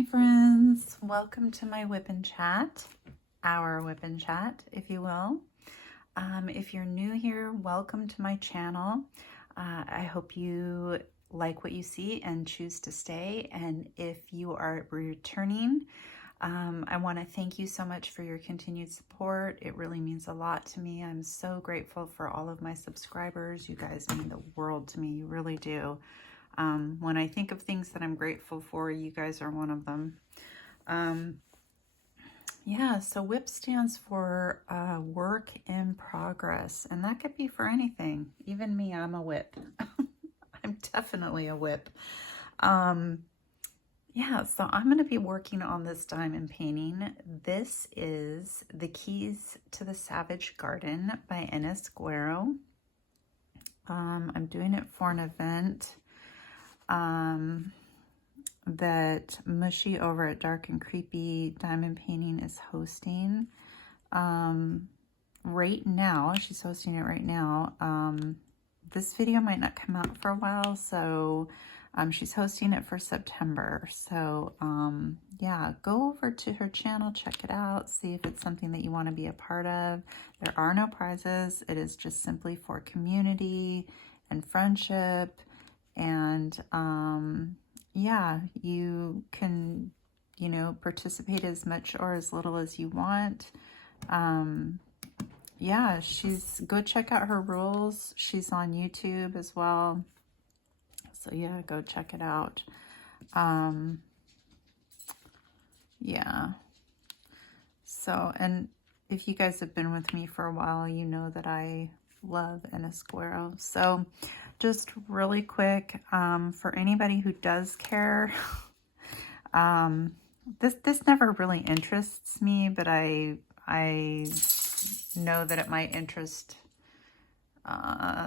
my friends. Welcome to my WIP and Chat, our WIP and Chat, if you will. If you're new here, welcome to my channel. I hope you like what you see and choose to stay. And if you are returning, I want to thank you so much for your continued support. It really means a lot to me. I'm so grateful for all of my subscribers. You guys mean the world to me. You really do. When I think of things that I'm grateful for, you guys are one of them. Yeah, so WIP stands for work in progress, and that could be for anything. Even me, I'm a WIP. I'm definitely a WIP. Yeah, so I'm going to be working on this diamond painting. This is The Keys to the Savage Garden by Ines Guerrero. I'm doing it for an event that Mushy over at Dark and Creepy Diamond Painting is hosting. Right now, she's hosting it right now. This video might not come out for a while, so she's hosting it for September. So yeah, go over to her channel, check it out, see if it's something that you want to be a part of. There are no prizes. It is just simply for community and friendship. And yeah, you can, you know, participate as much or as little as you want. Yeah, go check out her rules. She's on YouTube as well. So yeah, go check it out. Yeah. So, and if you guys have been with me for a while, you know that I love Ines Guerrero. So just really quick, for anybody who does care, this never really interests me, but I know that it might interest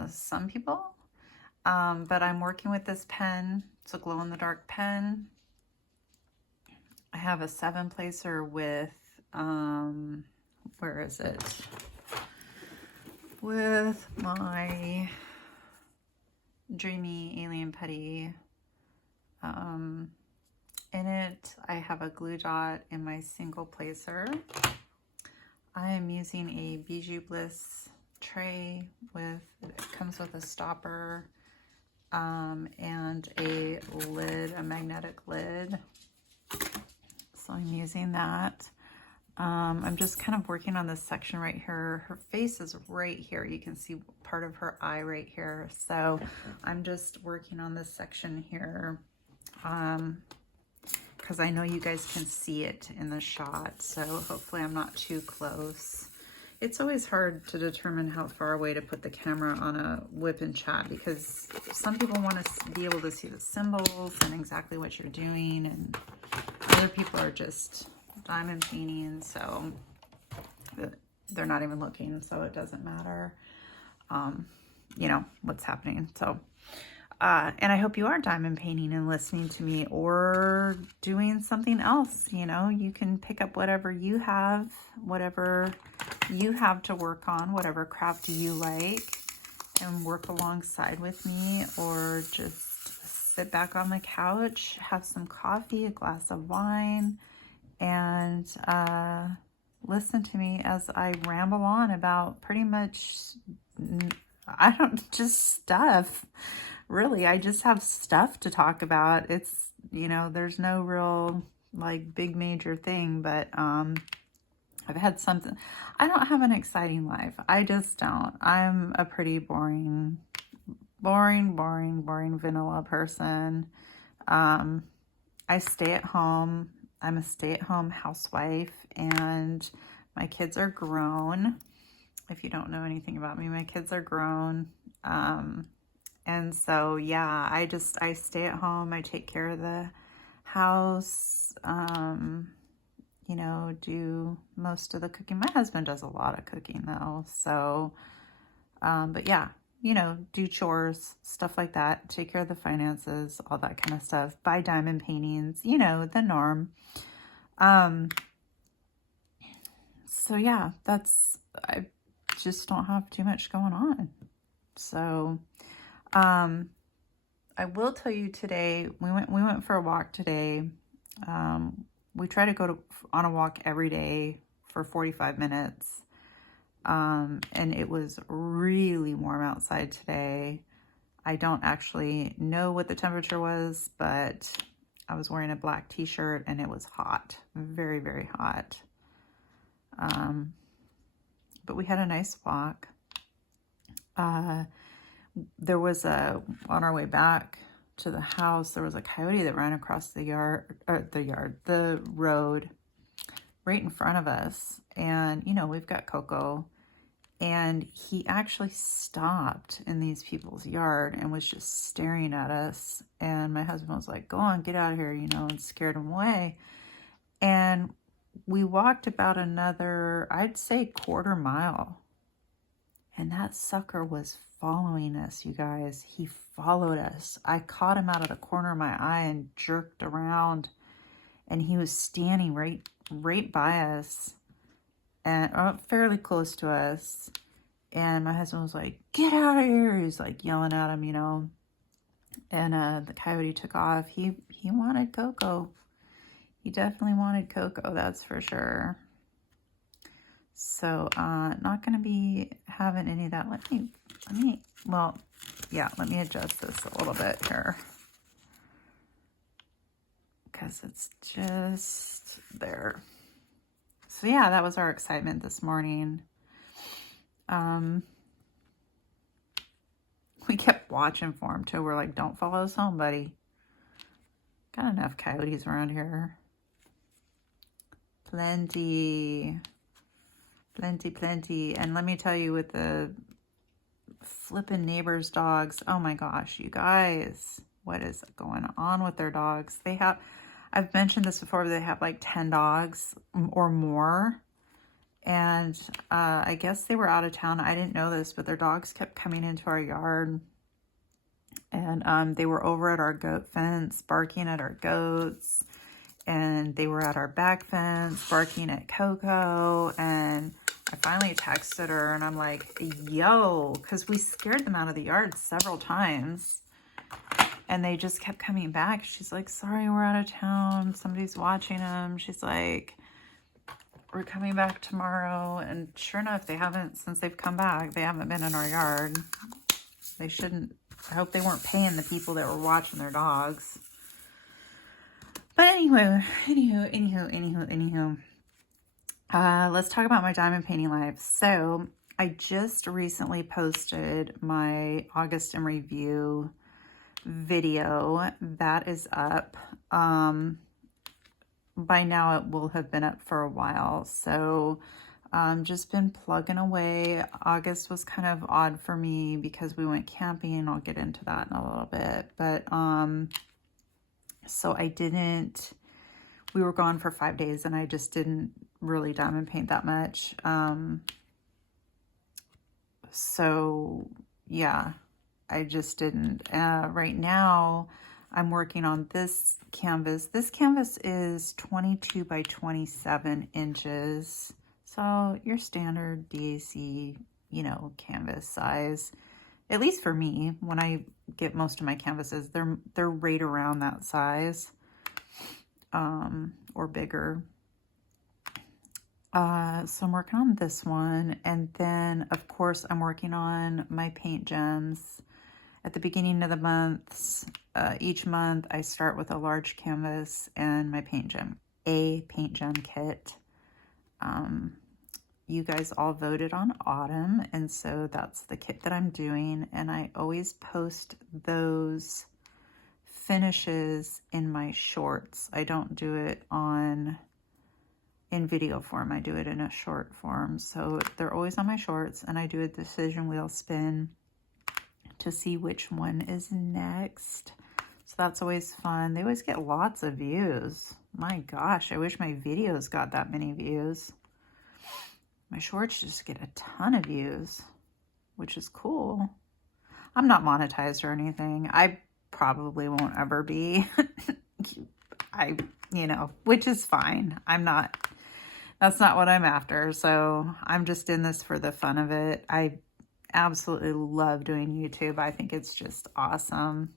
some people. But I'm working with this pen. It's a glow-in-the-dark pen. I have a 7-placer with, where is it? With my Dreamy Alien Putty. In it, I have a glue dot in my single placer. I am using a Bijou Bliss tray it comes with a stopper and a lid, a magnetic lid. So I'm using that. I'm just kind of working on this section right here. Her face is right here. You can see part of her eye right here. So I'm just working on this section here because I know you guys can see it in the shot. So hopefully I'm not too close. It's always hard to determine how far away to put the camera on a WIP and Chat because some people want to be able to see the symbols and exactly what you're doing, and other people are just diamond painting, so they're not even looking, so it doesn't matter, you know, what's happening. So, and I hope you are diamond painting and listening to me or doing something else. You know, you can pick up whatever you have to work on, whatever craft you like, and work alongside with me, or just sit back on the couch, have some coffee, a glass of wine, and listen to me as I ramble on about pretty much, just stuff. Really, I just have stuff to talk about. It's, you know, there's no real, like, big major thing, but I've had something. I don't have an exciting life. I just don't. I'm a pretty boring vanilla person. I stay at home. I'm a stay-at-home housewife, and my kids are grown. If you don't know anything about me, my kids are grown. And so, yeah, I stay at home. I take care of the house, you know, do most of the cooking. My husband does a lot of cooking, though. So, but yeah, you know, do chores, stuff like that, take care of the finances, all that kind of stuff, buy diamond paintings, you know, the norm. So yeah, I just don't have too much going on. So, I will tell you today, we went for a walk today, We try to go on a walk every day for 45 minutes. And it was really warm outside today. I don't actually know what the temperature was, but I was wearing a black t-shirt and it was hot, very, very hot. But we had a nice walk. There was on our way back to the house, there was a coyote that ran across the road right in front of us. And, you know, we've got Coco, and he actually stopped in these people's yard and was just staring at us. And my husband was like, go on, get out of here, you know, and scared him away. And we walked about another, I'd say, quarter mile. And that sucker was following us, you guys. He followed us. I caught him out of the corner of my eye and jerked around. And he was standing right by us, and fairly close to us. And my husband was like, get out of here. He's like yelling at him, you know. And the coyote took off. He wanted Coco. He definitely wanted Coco, that's for sure. So not going to be having any of that. Let me, well, yeah, let me adjust this a little bit here, because it's just there. So yeah, that was our excitement this morning. We kept watching for him too. We're like, don't follow us home, buddy. Got enough coyotes around here. Plenty. And let me tell you, with the flipping neighbors' dogs, oh my gosh, you guys, what is going on with their dogs? I've mentioned this before, but they have like 10 dogs or more. And I guess they were out of town. I didn't know this, but their dogs kept coming into our yard. And they were over at our goat fence, barking at our goats. And they were at our back fence, barking at Coco. And I finally texted her, and I'm like, yo, because we scared them out of the yard several times. And they just kept coming back. She's like, sorry, we're out of town. Somebody's watching them. She's like, we're coming back tomorrow. And sure enough, since they've come back, they haven't been in our yard. They shouldn't. I hope they weren't paying the people that were watching their dogs. But anyway, anywho. Let's talk about my diamond painting life. So I just recently posted my August in review video. That is up. By now it will have been up for a while. So just been plugging away. August was kind of odd for me because we went camping. I'll get into that in a little bit. But so we were gone for 5 days, and I just didn't really diamond paint that much. So yeah, I just didn't. Right now I'm working on this canvas. This canvas is 22 by 27 inches. So your standard DAC, you know, canvas size, at least for me. When I get most of my canvases, they're right around that size, or bigger. So I'm working on this one, and then of course I'm working on my paint gems. At the beginning of the months, each month I start with a large canvas and my paint gem kit. You guys all voted on autumn, and so that's the kit that I'm doing, and I always post those finishes in my shorts. I don't do it in video form. I do it in a short form. So they're always on my shorts, and I do a decision wheel spin to see which one is next. So that's always fun. They always get lots of views. My gosh, I wish my videos got that many views. My shorts just get a ton of views, which is cool. I'm not monetized or anything. I probably won't ever be. Which is fine. That's not what I'm after. So I'm just in this for the fun of it. I absolutely love doing YouTube. I think it's just awesome.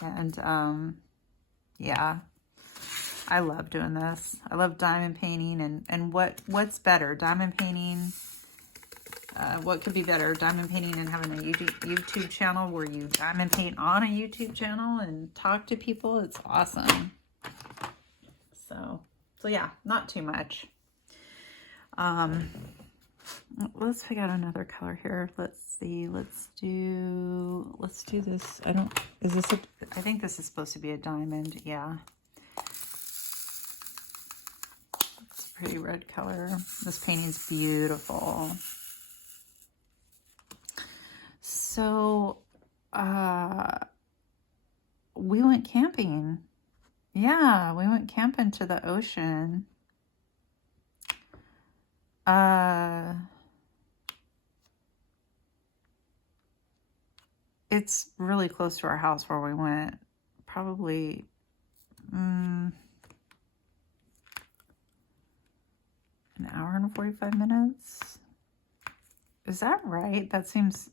And yeah. I love doing this. I love diamond painting, and what's better? Diamond painting, what could be better? Diamond painting and having a YouTube channel where you diamond paint on a YouTube channel and talk to people. It's awesome. So yeah, not too much. Let's pick out another color here. Let's see. Let's do this. I think this is supposed to be a diamond. Yeah. It's a pretty red color. This painting's beautiful. So, we went camping. Yeah, we went camping to the ocean. It's really close to our house where we went. Probably, an hour and 45 minutes. Is that right? That seems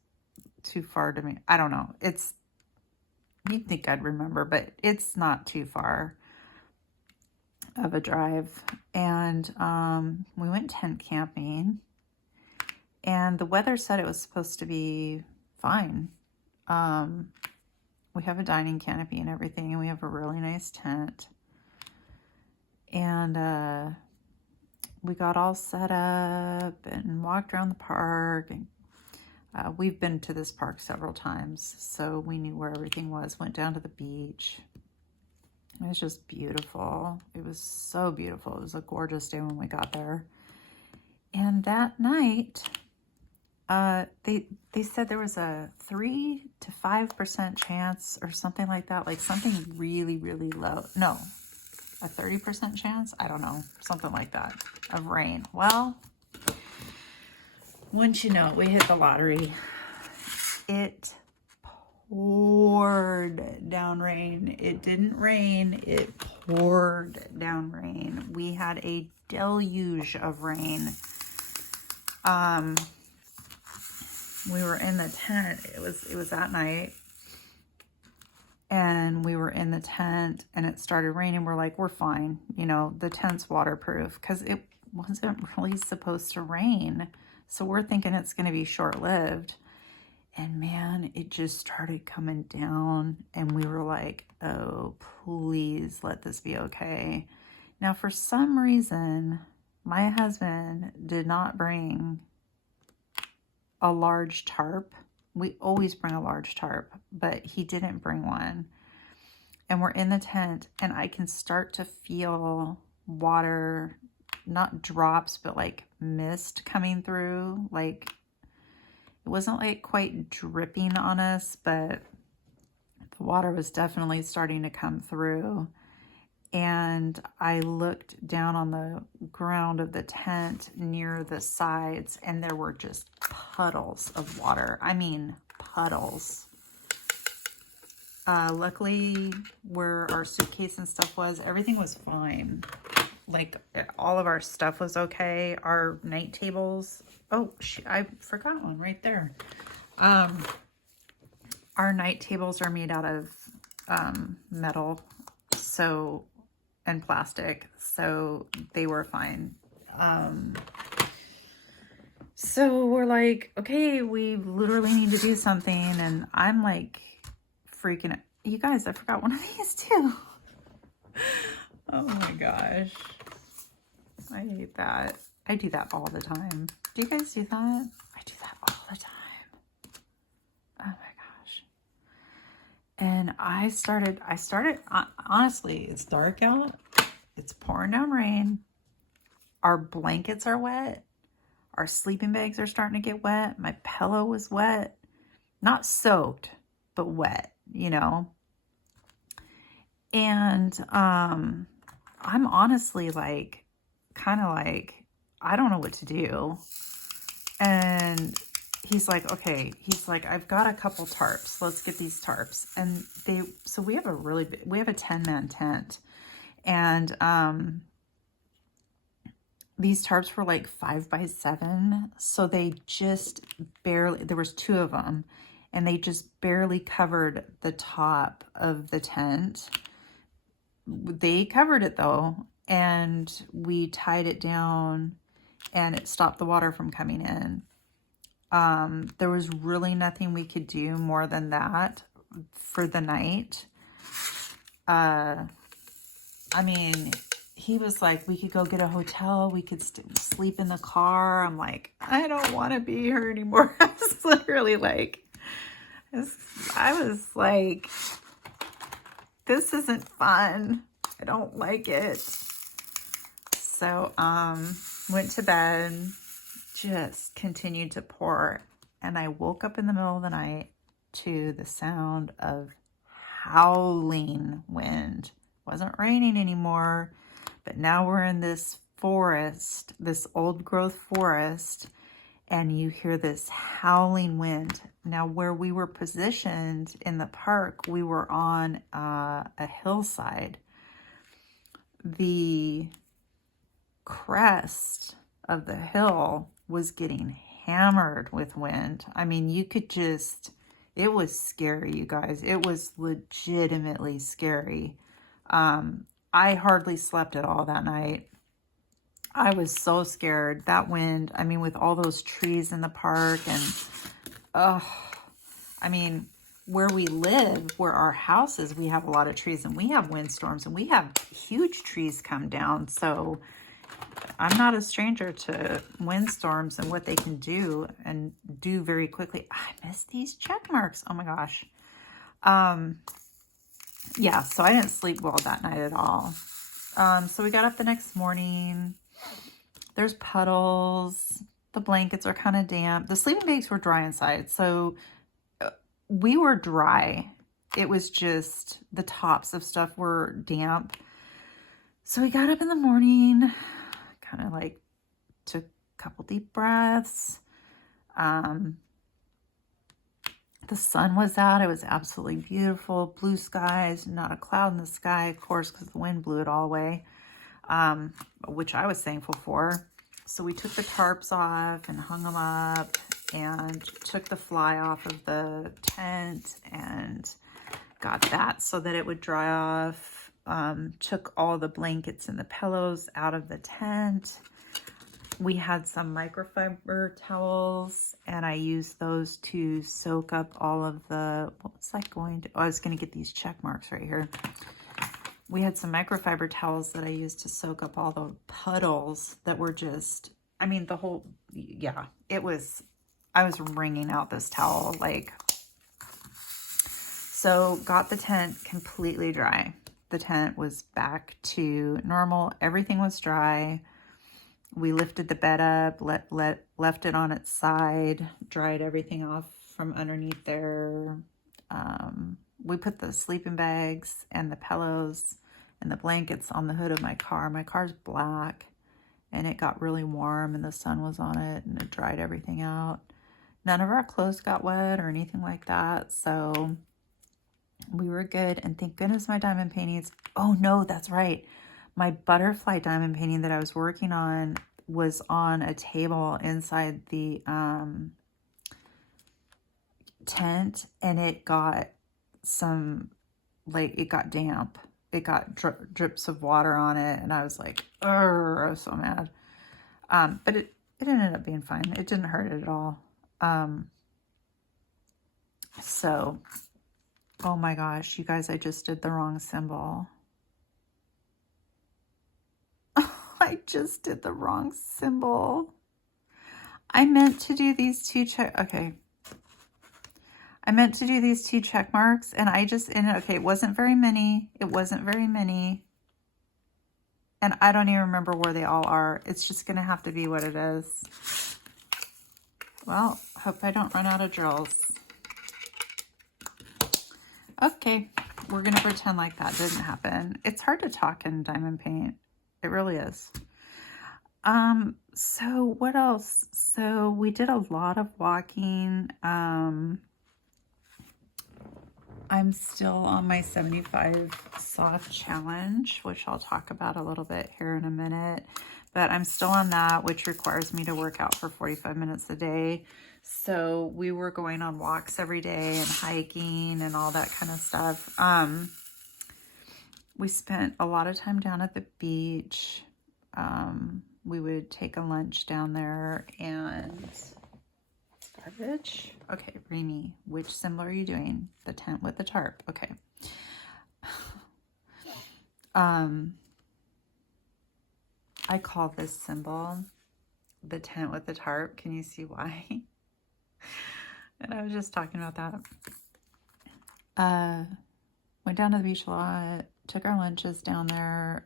too far to me. I don't know. You'd think I'd remember, but it's not too far of a drive. And we went tent camping, and the weather said it was supposed to be fine. We have a dining canopy and everything, and we have a really nice tent. And we got all set up and walked around the park. And we've been to this park several times, so we knew where everything was. Went down to the beach. It was just beautiful. It was so beautiful. It was a gorgeous day when we got there. And that night, they said there was a 3 to 5% chance or something like that, like something really, really low. No, a 30% chance? I don't know, something like that, of rain. Well, wouldn't you know it, we hit the lottery. It poured down rain. It didn't rain, it poured down rain. We had a deluge of rain. We were in the tent. It was at night, and we were in the tent, and it started raining. We're like, we're fine. You know, the tent's waterproof, because it wasn't really supposed to rain. So we're thinking it's going to be short-lived. And man, it just started coming down, and we were like, oh, please let this be okay. Now, for some reason, my husband did not bring a large tarp. We always bring a large tarp, but he didn't bring one. And we're in the tent, and I can start to feel water, not drops, but like mist coming through. Like, it wasn't like quite dripping on us, but the water was definitely starting to come through. And I looked down on the ground of the tent near the sides, and there were just puddles of water. I mean, puddles. Luckily, where our suitcase and stuff was, everything was fine. Like, all of our stuff was okay. Our night tables. Oh, I forgot one right there. Our night tables are made out of metal, and plastic, so they were fine. So we're like, okay, we literally need to do something, and I'm like freaking out. You guys, I forgot one of these too. Oh my gosh, I hate that. I do that all the time. Do you guys do that? I do that all the time. Oh my gosh. And I started, honestly, it's dark out. It's pouring down rain. Our blankets are wet. Our sleeping bags are starting to get wet. My pillow was wet. Not soaked, but wet, you know. And I'm honestly like, kind of like, I don't know what to do. And he's like, okay, I've got a couple tarps. Let's get these tarps. And so we have a 10-man tent. And these tarps were like 5x7. So they just barely, there was 2 of them, and they just barely covered the top of the tent. They covered it though, and we tied it down and it stopped the water from coming in. There was really nothing we could do more than that for the night. I mean, he was like, we could go get a hotel. We could sleep in the car. I'm like, I don't want to be here anymore. I was literally like, I was like, this isn't fun. I don't like it. So, went to bed, just continued to pour. And I woke up in the middle of the night to the sound of howling wind. It wasn't raining anymore, but now we're in this forest, this old growth forest, and you hear this howling wind. Now, where we were positioned in the park, we were on a hillside. The crest of the hill was getting hammered with wind. I mean, you could just, it was scary, you guys. It was legitimately scary. I hardly slept at all that night. I was so scared. That wind, I mean, with all those trees in the park and, I mean, where we live, where our house is, we have a lot of trees and we have windstorms and we have huge trees come down. So I'm not a stranger to windstorms and what they can do and do very quickly. I miss these check marks. Oh my gosh. Yeah, so I didn't sleep well that night at all. So we got up the next morning. There's puddles. The blankets are kind of damp. The sleeping bags were dry inside. So we were dry. It was just the tops of stuff were damp. So we got up in the morning, kind of like took a couple deep breaths. The sun was out. It was absolutely beautiful. Blue skies, not a cloud in the sky, of course, because the wind blew it all away, which I was thankful for. So we took the tarps off and hung them up and took the fly off of the tent and got that so that it would dry off. Took all the blankets and the pillows out of the tent. We had some microfiber towels and I used those to soak up all of the, what was I going to, oh, I was going to get these check marks right here. We had some microfiber towels that I used to soak up all the puddles that were just, I mean, the whole, yeah, it was, I was wringing out this towel, like, so got the tent completely dry. The tent was back to normal. Everything was dry. We lifted the bed up, left it on its side, dried everything off from underneath there. We put the sleeping bags and the pillows and the blankets on the hood of my car. My car's black and it got really warm and the sun was on it and it dried everything out. None of our clothes got wet or anything like that. So we were good. And thank goodness my diamond paintings. Oh no, that's right. My butterfly diamond painting that I was working on was on a table inside the tent and it got some, like, it got damp. It got drips of water on it and I was like, I was so mad. But it ended up being fine. It didn't hurt it at all. So, oh my gosh, you guys, I just did the wrong symbol. I just did the wrong symbol. I meant to do these two okay. I meant to do these two check marks and I just ended, okay, it wasn't very many. It wasn't very many. And I don't even remember where they all are. It's just going to have to be what it is. Well, hope I don't run out of drills. Okay, we're going to pretend like that didn't happen. It's hard to talk in diamond paint. It really is. So what else? So we did a lot of walking. I'm still on my 75 soft challenge, which I'll talk about a little bit here in a minute. But I'm still on that, which requires me to work out for 45 minutes a day. So we were going on walks every day and hiking and all that kind of stuff. We spent a lot of time down at the beach. We would take a lunch down there, and garbage. Okay, Remy, which symbol are you doing? The tent with the tarp. Okay. I call this symbol the tent with the tarp. Can you see why? And I was just talking about that. Went down to the beach a lot, took our lunches down there.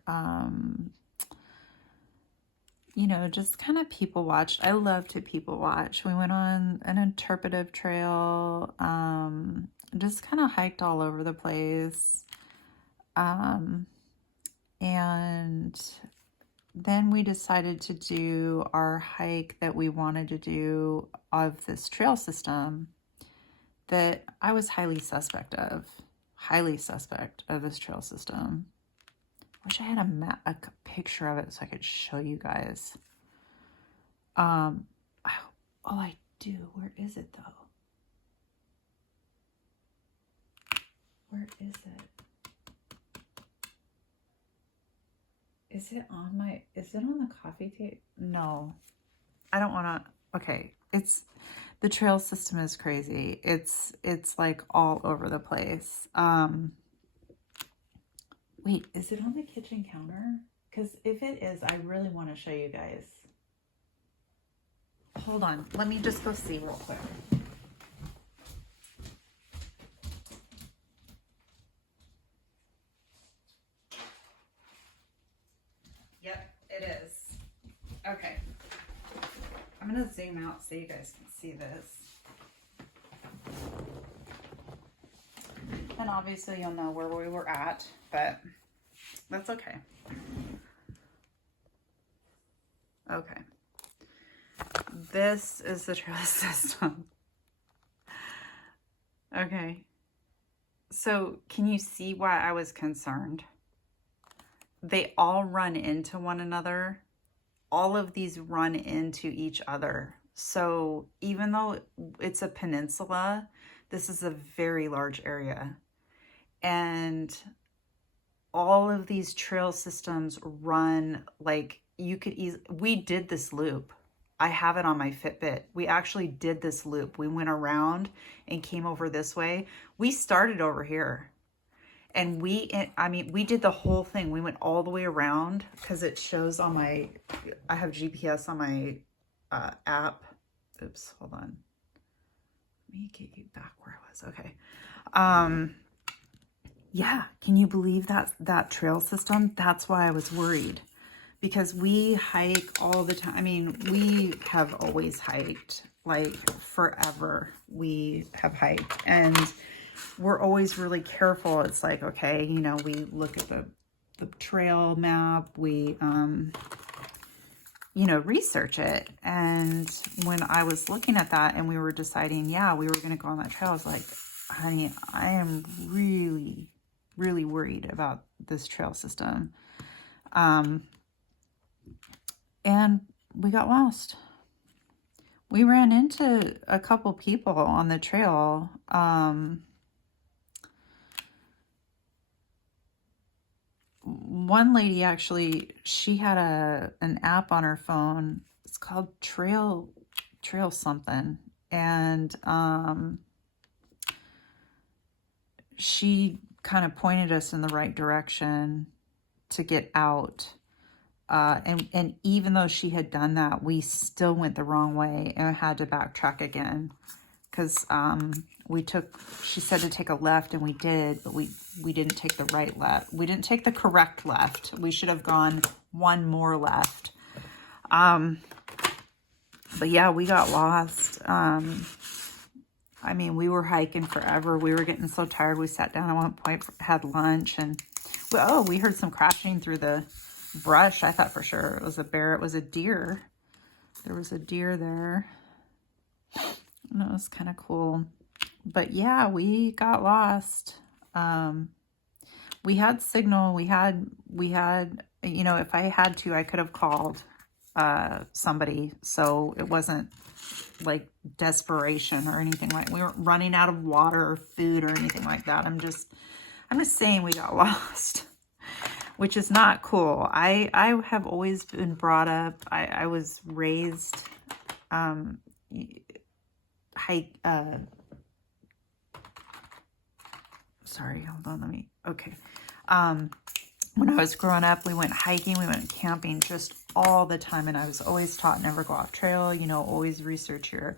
You know, just kind of people watched. I love to people watch. We went on an interpretive trail, just kind of hiked all over the place. And then we decided to do our hike that we wanted to do of this trail system that I was highly suspect of this trail system. Wish I had a picture of it so I could show you guys. Oh, I do. Where is it though? Where is it? Is it on the coffee table? No, I don't want to. Okay. The trail system is crazy. It's like all over the place. Wait, is it on the kitchen counter? Because if it is, I really want to show you guys. Hold on. Let me just go see real quick. Yep, it is. Okay. I'm going to zoom out so you guys can see this. And obviously you'll know where we were at, but that's okay. Okay. This is the trail system. Okay. So can you see why I was concerned? They all run into one another. All of these run into each other. So even though it's a peninsula, this is a very large area. And all of these trail systems run like we did this loop. I have it on my Fitbit. We actually did this loop. We went around and came over this way. We started over here. And we did the whole thing. We went all the way around because it shows on I have GPS on my app. Oops, hold on. Let me get you back where I was. Okay. Yeah, can you believe that trail system? That's why I was worried, because we hike all the time. I mean, we have always hiked, like forever. We have hiked, and we're always really careful. It's like, okay, you know, we look at the trail map, we you know, research it. And when I was looking at that and we were deciding, yeah, we were going to go on that trail, I was like, honey, I am really, really worried about this trail system. And we got lost. We ran into a couple people on the trail. One lady actually, she had an app on her phone. It's called Trail something. And she kind of pointed us in the right direction to get out. And even though she had done that, we still went the wrong way and had to backtrack again. Because she said to take a left, and we did, but we didn't take the right left. We didn't take the correct left. We should have gone one more left. But yeah, we got lost. I mean, we were hiking forever. We were getting so tired. We sat down at one point, had lunch, and we heard some crashing through the brush. I thought for sure it was a bear. It was a deer. There was a deer there. And it was kind of cool. But yeah, we got lost. We had signal. We had, you know, if I had to, I could have called somebody. So it wasn't like desperation or anything like, we weren't running out of water or food or anything like that. I'm just saying we got lost. which is not cool. I have always been brought up, I was raised, hike, sorry, hold on, okay. When I was growing up, we went hiking, we went camping just all the time, and I was always taught never go off trail, you know, always research your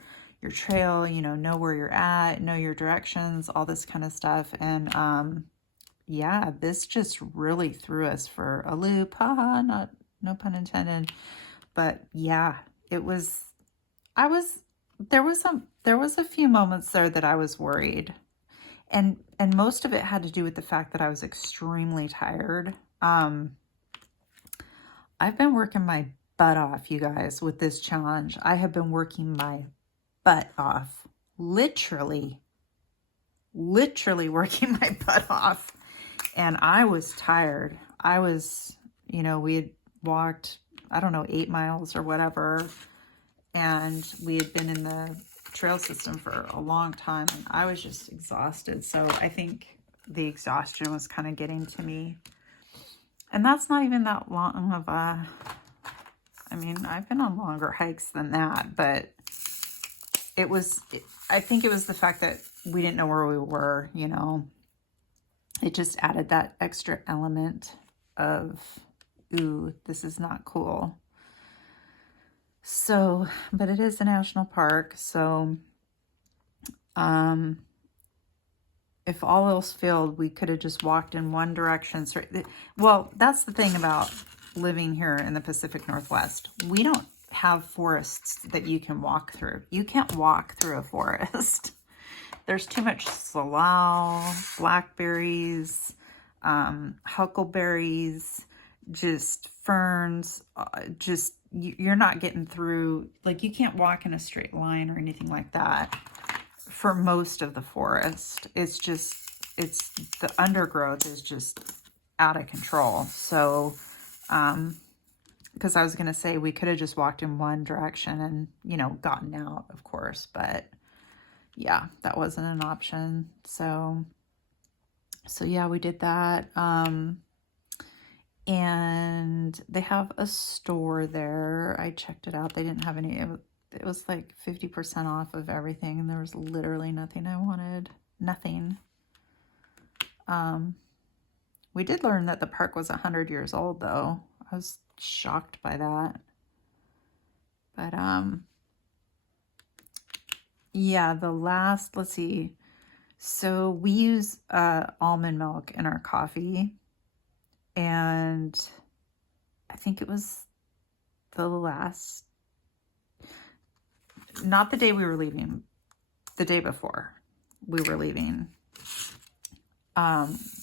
trail, you know where you're at, know your directions, all this kind of stuff. And yeah, this just really threw us for a loop. Haha, not, no pun intended. But yeah, it was, there was a few moments there that I was worried. And most of it had to do with the fact that I was extremely tired. I've been working my butt off, you guys, with this challenge. I have been working my butt off. Literally working my butt off. And I was tired. I was, you know, we had walked, I don't know, 8 miles or whatever. And we had been in the trail system for a long time. And I was just exhausted. So I think the exhaustion was kind of getting to me. And that's not even that long of a, I mean, I've been on longer hikes than that. But it was, I think it was the fact that we didn't know where we were, you know. It just added that extra element of, ooh, this is not cool. So, but it is a national park. So, if all else failed, we could have just walked in one direction. Well, that's the thing about living here in the Pacific Northwest. We don't have forests that you can walk through. You can't walk through a forest. There's too much salal, blackberries, huckleberries, just ferns, just, you're not getting through, like you can't walk in a straight line or anything like that for most of the forest. It's just, it's, the undergrowth is just out of control. So, because I was going to say we could have just walked in one direction and, you know, gotten out, of course, but yeah, that wasn't an option. So yeah, we did that. And they have a store there. I checked it out. They didn't have any, it was like 50% off of everything. And there was literally nothing I wanted. Nothing. We did learn that the park was 100 years old though. I was shocked by that. But, yeah, the last, let's see. So we use almond milk in our coffee. And I think it was the last, not the day we were leaving, the day before we were leaving.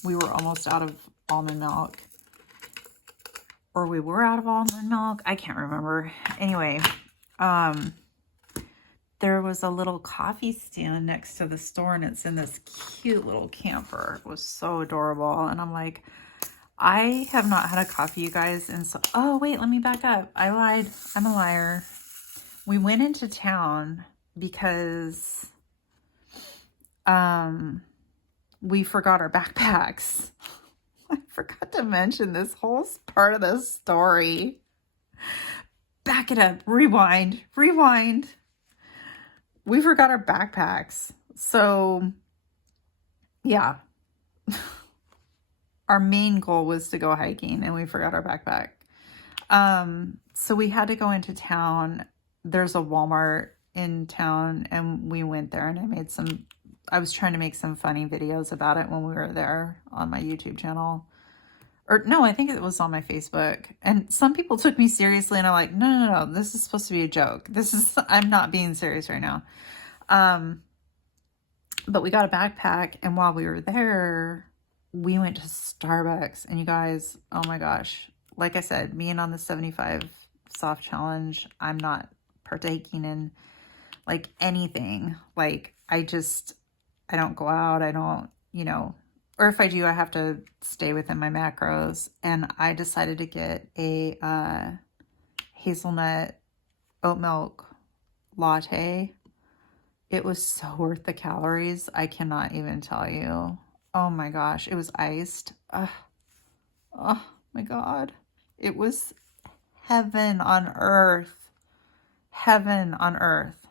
We were almost out of almond milk. Or we were out of almond milk. I can't remember. Anyway, there was a little coffee stand next to the store, and it's in this cute little camper. It was so adorable. And I'm like, I have not had a coffee, you guys. And so, oh, wait, let me back up. I lied. I'm a liar. We went into town because we forgot our backpacks. I forgot to mention this whole part of the story. Back it up. Rewind. We forgot our backpacks. So, yeah. Our main goal was to go hiking, and we forgot our backpack. So we had to go into town. There's a Walmart in town, and we went there, and I was trying to make some funny videos about it when we were there on my YouTube channel. Or no, I think it was on my Facebook. And some people took me seriously, and I'm like, no, this is supposed to be a joke. I'm not being serious right now. But we got a backpack, and while we were there, we went to Starbucks. And you guys, oh my gosh, like I said, being on the 75 soft challenge, I'm not partaking in like anything. Like I don't go out. I don't, you know, or if I do, I have to stay within my macros. And I decided to get a hazelnut oat milk latte. It was so worth the calories. I cannot even tell you. Oh my gosh, it was iced. My God. It was heaven on earth. Heaven on earth.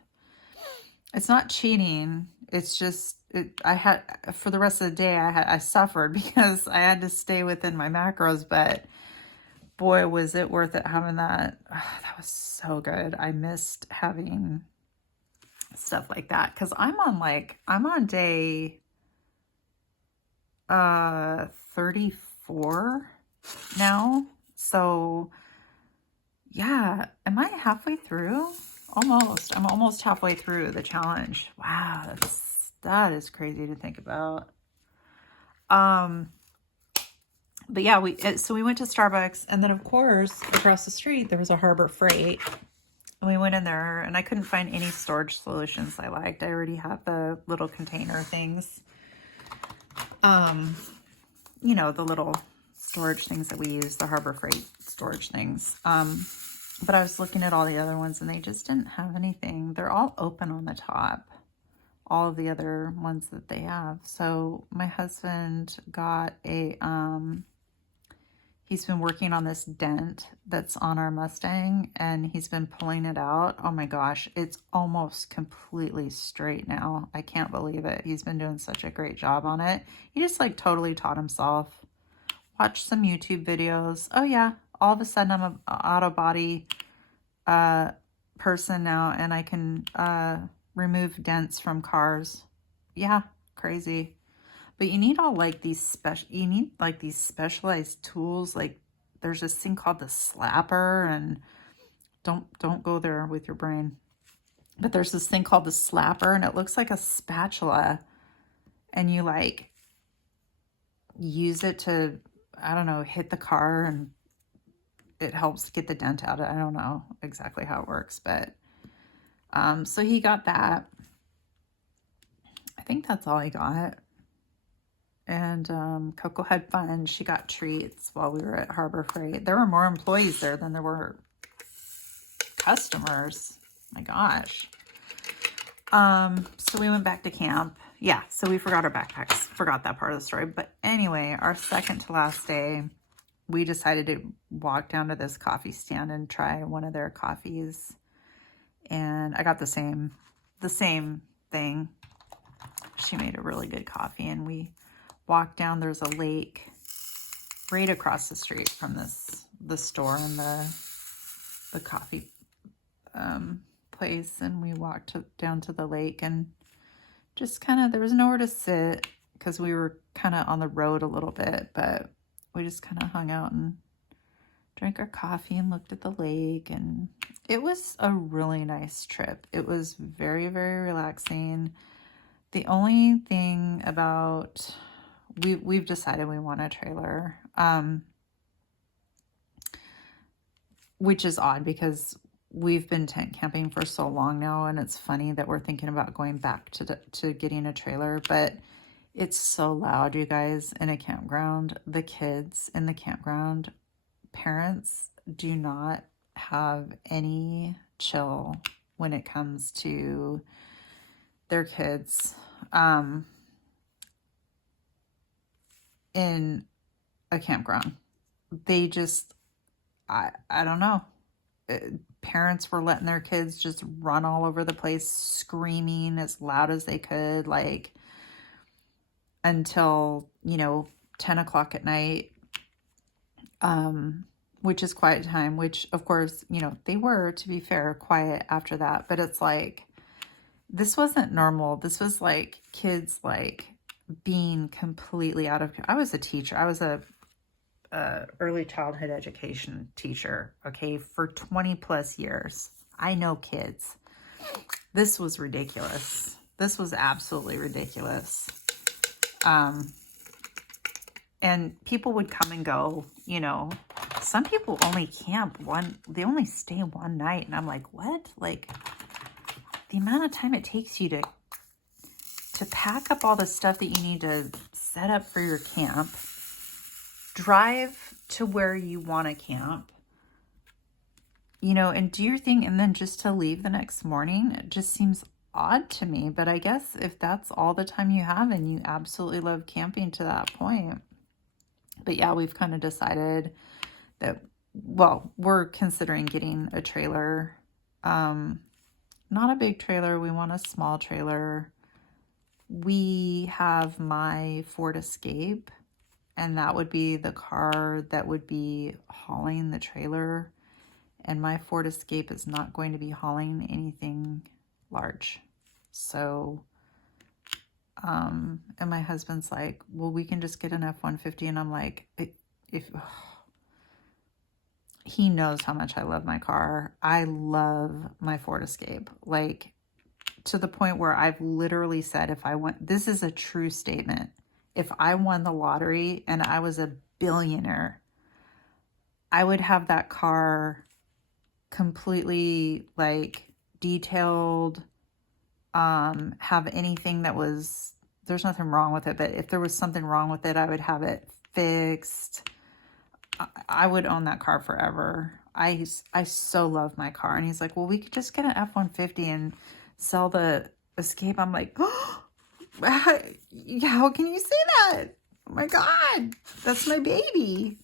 It's not cheating. It's just, I had, for the rest of the day, I suffered because I had to stay within my macros, but boy, was it worth it having that. Oh, that was so good. I missed having stuff like that because I'm on day 34 now. So yeah, am I halfway through? Almost. I'm almost halfway through the challenge. Wow, that is crazy to think about. But yeah, so we went to Starbucks, and then of course across the street there was a Harbor Freight. And we went in there, and I couldn't find any storage solutions I liked. I already have the little container things. You know, the little storage things that we use, the Harbor Freight storage things. But I was looking at all the other ones, and they just didn't have anything. They're all open on the top, all of the other ones that they have. So my husband got a, he's been working on this dent that's on our Mustang, and he's been pulling it out. Oh my gosh, it's almost completely straight now. I can't believe it. He's been doing such a great job on it. He just like totally taught himself. Watched some YouTube videos. Oh yeah, all of a sudden I'm an auto body person now, and I can remove dents from cars. Yeah, crazy. But you need all like these specialized tools. Like there's this thing called the slapper, and don't go there with your brain. But there's this thing called the slapper, and it looks like a spatula, and you like use it to, I don't know, hit the car, and it helps get the dent out. I don't know exactly how it works, but so he got that. I think that's all he got. And Coco had fun. She got treats while we were at Harbor Freight. There were more employees there than there were customers. My gosh. So we went back to camp. Yeah, so we forgot our backpacks. Forgot that part of the story. But anyway, our second to last day, we decided to walk down to this coffee stand and try one of their coffees. And I got the same thing. She made a really good coffee, and we walked down. There's a lake right across the street from the store and the coffee place, and we walked down to the lake, and just kind of, there was nowhere to sit because we were kind of on the road a little bit, but we just kind of hung out and drank our coffee and looked at the lake, and it was a really nice trip. It was very, very relaxing. The only thing about, we've decided we want a trailer, which is odd because we've been tent camping for so long now, and it's funny that we're thinking about going back to getting a trailer, but it's so loud, you guys, in a campground. The kids in the campground, parents do not have any chill when it comes to their kids in a campground. They just, I don't know. Parents were letting their kids just run all over the place, screaming as loud as they could, like until, 10 o'clock at night, which is quiet time, which of course, they were, to be fair, quiet after that. But it's like, this wasn't normal. This was like kids like being completely out of, I was a teacher. I was a early childhood education teacher, okay, for 20 plus years. I know kids. This was ridiculous. This was absolutely ridiculous. And people would come and go, some people only they only stay one night. And I'm like, what? Like, the amount of time it takes you to pack up all the stuff that you need to set up for your camp, drive to where you want to camp, and do your thing, and then just to leave the next morning, it just seems odd to me. But I guess if that's all the time you have and you absolutely love camping to that point, But yeah, we've kind of decided that, well, we're considering getting a trailer. Not a big trailer. We want a small trailer. We have my Ford Escape, and that would be the car that would be hauling the trailer. And my Ford Escape is not going to be hauling anything large. So, and my husband's like, well, we can just get an F-150. And I'm like, if he knows how much I love my car. I love my Ford Escape. Like, to the point where I've literally said, if I won, this is a true statement. If I won the lottery and I was a billionaire, I would have that car completely like detailed, have anything that was, there's nothing wrong with it, but if there was something wrong with it, I would have it fixed. I would own that car forever. I so love my car. And he's like, well, we could just get an F-150 and sell the Escape. I'm like, oh, how can you say that? Oh my God, that's my baby.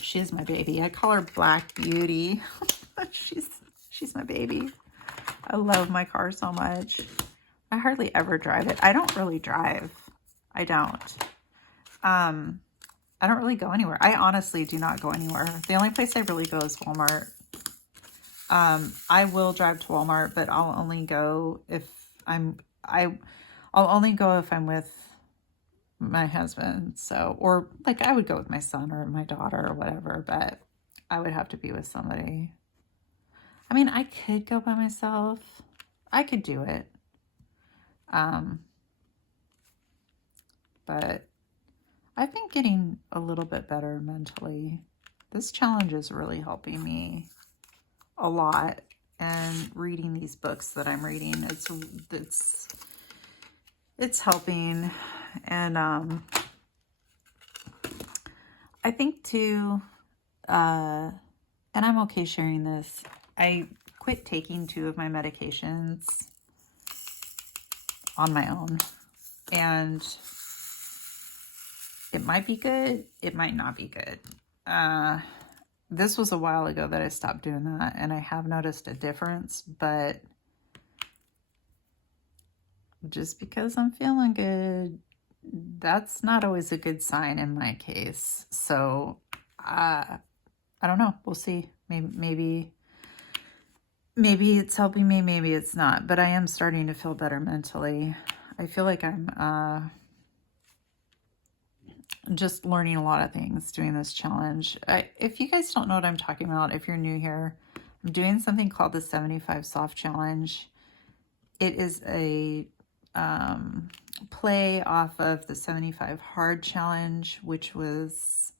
She is my baby. I call her Black Beauty. she's my baby. I love my car so much. I hardly ever drive it. I don't really drive. I don't. I don't really go anywhere. I honestly do not go anywhere. The only place I really go is Walmart. I will drive to Walmart, but I'll only go if I'll only go if I'm with my husband. So, or like I would go with my son or my daughter or whatever, but I would have to be with somebody. I mean, I could go by myself. I could do it. But I've been getting a little bit better mentally. This challenge is really helping me a lot, and reading these books that I'm reading, it's helping. And I think too, and I'm okay sharing this, I quit taking 2 of my medications on my own, and it might be good, it might not be good. This was a while ago that I stopped doing that, and I have noticed a difference, but just because I'm feeling good, that's not always a good sign in my case. So, I don't know. We'll see. Maybe it's helping me, maybe it's not, but I am starting to feel better mentally. I feel like I'm, just learning a lot of things doing this challenge. If you guys don't know what I'm talking about, if you're new here, I'm doing something called the 75 Soft Challenge. It is a play off of the 75 Hard Challenge, which was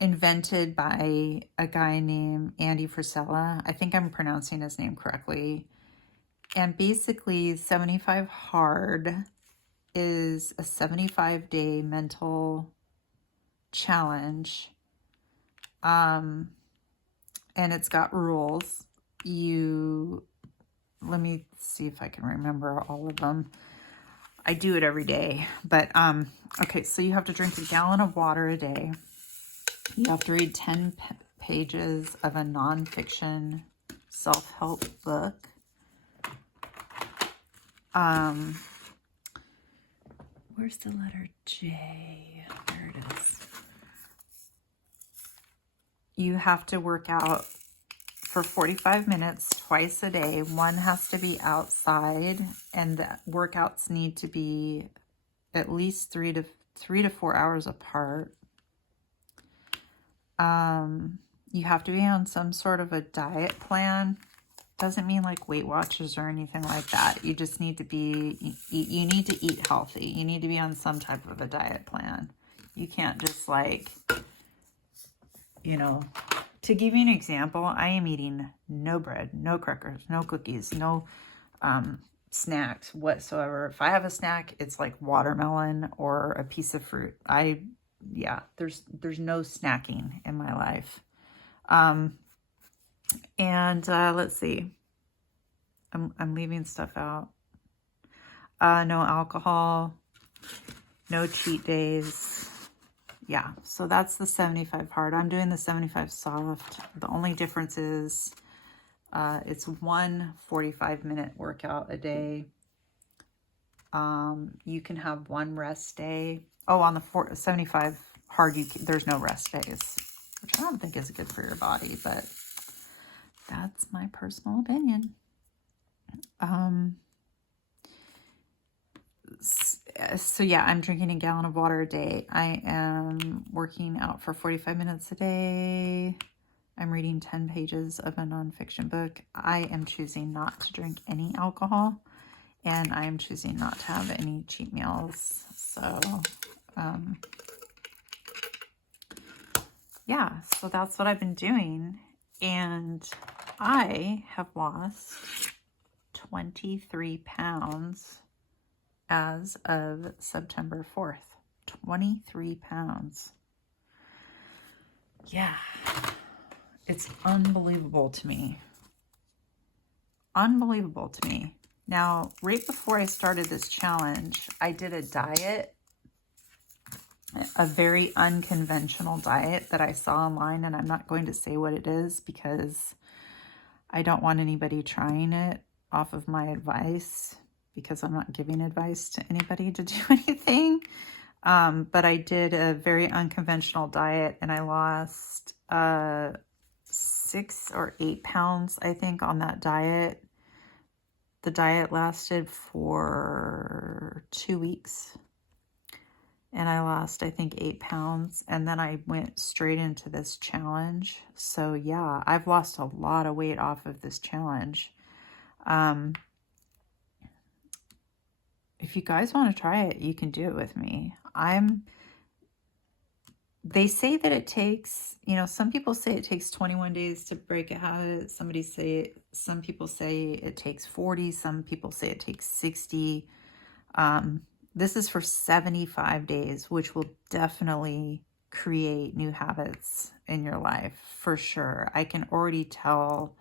invented by a guy named Andy Frisella. I think I'm pronouncing his name correctly. And basically, 75 Hard is a 75-day mental challenge. And it's got rules. Let me see if I can remember all of them. I do it every day. But, okay, so you have to drink a gallon of water a day. You have to read 10 pages of a nonfiction self-help book. Where's the letter J? There it is. You have to work out for 45 minutes twice a day. One has to be outside, and the workouts need to be at least 3 to 4 hours apart. You have to be on some sort of a diet plan. Doesn't mean like Weight Watchers or anything like that. You just need to be, you need to eat healthy. You need to be on some type of a diet plan. You can't just like, to give you an example, I am eating no bread, no crackers, no cookies, no snacks whatsoever. If I have a snack, it's like watermelon or a piece of fruit. There's no snacking in my life. And let's see. I'm leaving stuff out. No alcohol, no cheat days. Yeah, so that's the 75 hard. I'm doing the 75 soft. The only difference is it's one 45-minute workout a day. You can have one rest day. Oh, on the 75 hard, there's no rest days, which I don't think is good for your body, but that's my personal opinion. So yeah, I'm drinking a gallon of water a day. I am working out for 45 minutes a day. I'm reading 10 pages of a nonfiction book. I am choosing not to drink any alcohol, and I'm choosing not to have any cheat meals. So, yeah, so that's what I've been doing. And I have lost 23 pounds as of September 4th. 23 pounds. Yeah, it's unbelievable to me. Unbelievable to me. Now, right before I started this challenge, I did a diet, a very unconventional diet that I saw online, and I'm not going to say what it is because I don't want anybody trying it off of my advice, because I'm not giving advice to anybody to do anything. But I did a very unconventional diet, and I lost 6 or 8 pounds, I think, on that diet. The diet lasted for 2 weeks, and I lost, I think, 8 pounds, and then I went straight into this challenge. So yeah, I've lost a lot of weight off of this challenge. If you guys want to try it, you can do it with me. They say that it takes, some people say it takes 21 days to break a habit. Some people say it takes 40. Some people say it takes 60. This is for 75 days, which will definitely create new habits in your life for sure. I can already tell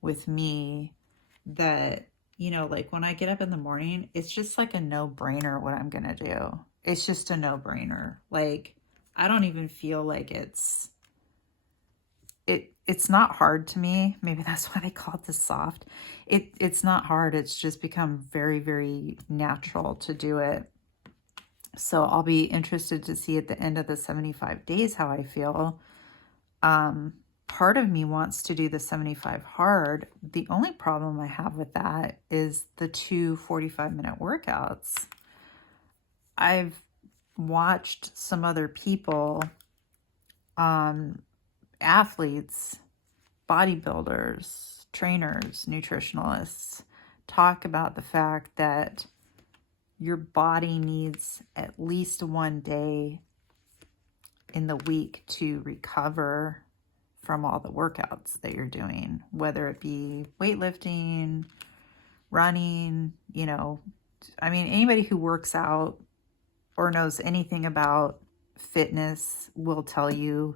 with me that, like when I get up in the morning, it's just like a no-brainer what I'm going to do. It's just a no-brainer. Like, I don't even feel like it's not hard to me. Maybe that's why they call it the soft. It's not hard. It's just become very, very natural to do it. So I'll be interested to see at the end of the 75 days how I feel. Part of me wants to do the 75 hard. The only problem I have with that is the 2 45-minute workouts. I've watched some other people, athletes, bodybuilders, trainers, nutritionalists, talk about the fact that your body needs at least 1 day in the week to recover from all the workouts that you're doing, whether it be weightlifting, running, anybody who works out or knows anything about fitness will tell you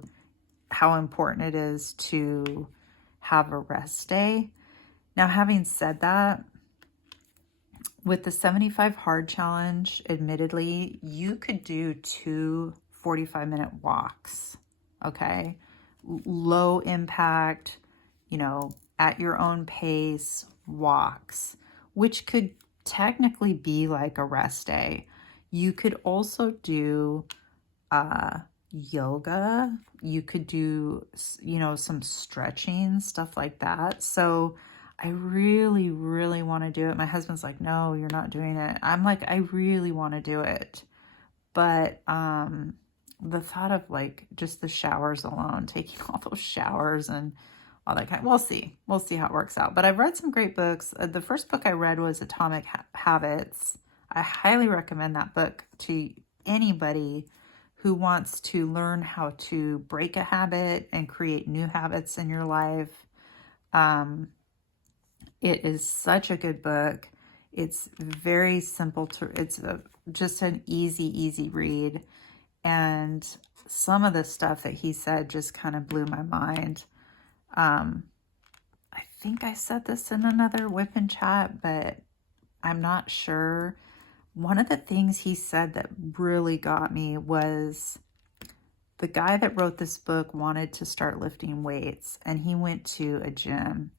how important it is to have a rest day. Now, having said that, with the 75 hard challenge, admittedly, you could do 2 45-minute walks, okay? Low impact, at your own pace walks, which could technically be like a rest day. You could also do yoga. You could do, some stretching, stuff like that. So I really, really want to do it. My husband's like, no, you're not doing it. I'm like, I really want to do it. But the thought of like just the showers alone, taking all those showers and all that we'll see how it works out. But I've read some great books. The first book I read was Atomic Habits. I highly recommend that book to anybody who wants to learn how to break a habit and create new habits in your life. It is such a good book. It's very simple it's just an easy read. And some of the stuff that he said just kind of blew my mind. I think I said this in another WIP and Chat, but I'm not sure. one of the things he said that really got me was the guy that wrote this book wanted to start lifting weights, and he went to a gym,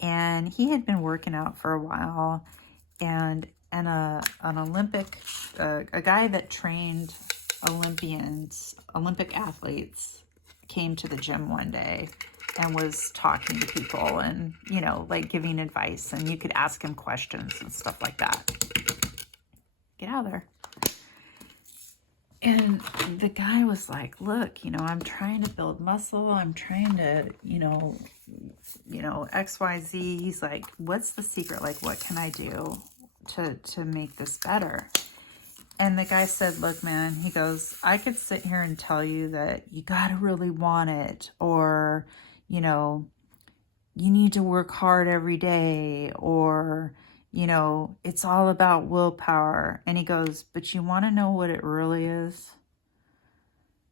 and he had been working out for a while, and an Olympic, a guy that trained Olympic athletes came to the gym one day and was talking to people and, you know, like giving advice, and you could ask him questions and stuff like that. Get out of there. And the guy was like, look, you know, I'm trying to build muscle. I'm trying to, you know, XYZ. He's like, what's the secret? Like, what can I do to make this better? And the guy said, look, man, he goes, I could sit here and tell you that you got to really want it, or, you know, you need to work hard every day, or, you know, it's all about willpower. And he goes, but you want to know what it really is?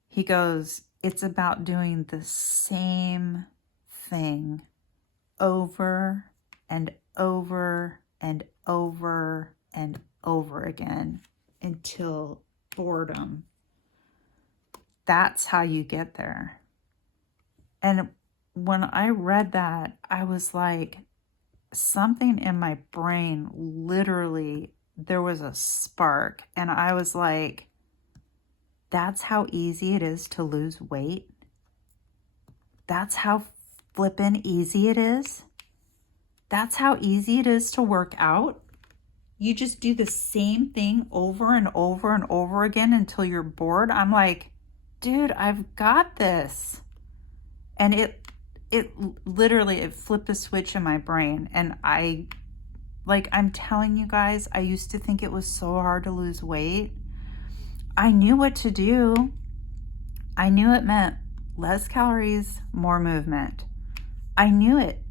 He goes, it's about doing the same thing over and over and over and over again until boredom. That's how you get there. And when I read that, I was like, something in my brain, literally, there was a spark, and I was like, that's how easy it is to lose weight. That's how flippin' easy it is. That's how easy it is to work out. You just do the same thing over and over and over again until you're bored. I'm like, dude, I've got this. And it literally, it flipped a switch in my brain. And I'm telling you guys, I used to think it was so hard to lose weight. I knew what to do. I knew it meant less calories, more movement. I knew it.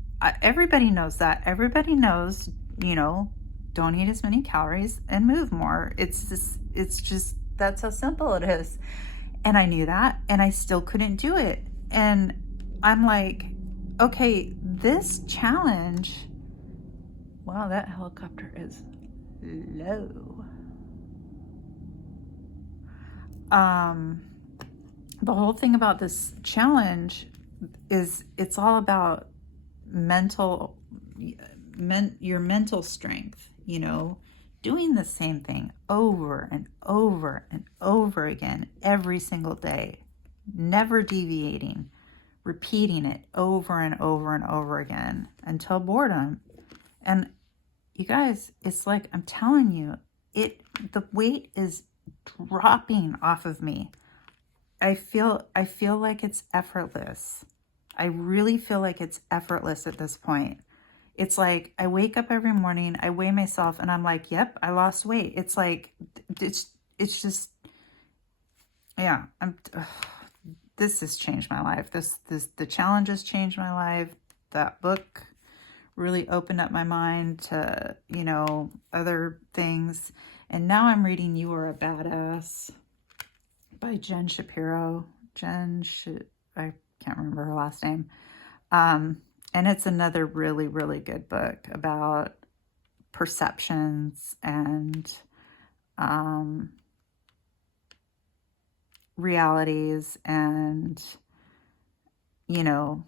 Everybody knows that. Everybody knows, you know, don't eat as many calories and move more. It's just, that's how simple it is. And I knew that, and I still couldn't do it. And I'm like, okay, this challenge, wow, that helicopter is low. The whole thing about this challenge is it's all about your mental strength, you know, doing the same thing over and over and over again every single day, never deviating, repeating it over and over and over again until boredom. And you guys, it's like, I'm telling you, the weight is dropping off of me. I feel like it's effortless. I really feel like it's effortless at this point. It's like I wake up every morning, I weigh myself, and I'm like, yep, I lost weight. It's like, it's just, yeah, this has changed my life. The challenge has changed my life. That book really opened up my mind to, you know, other things. And now I'm reading You Are a Badass by Jen Shapiro. I can't remember her last name. And it's another really, really good book about perceptions and realities and, you know,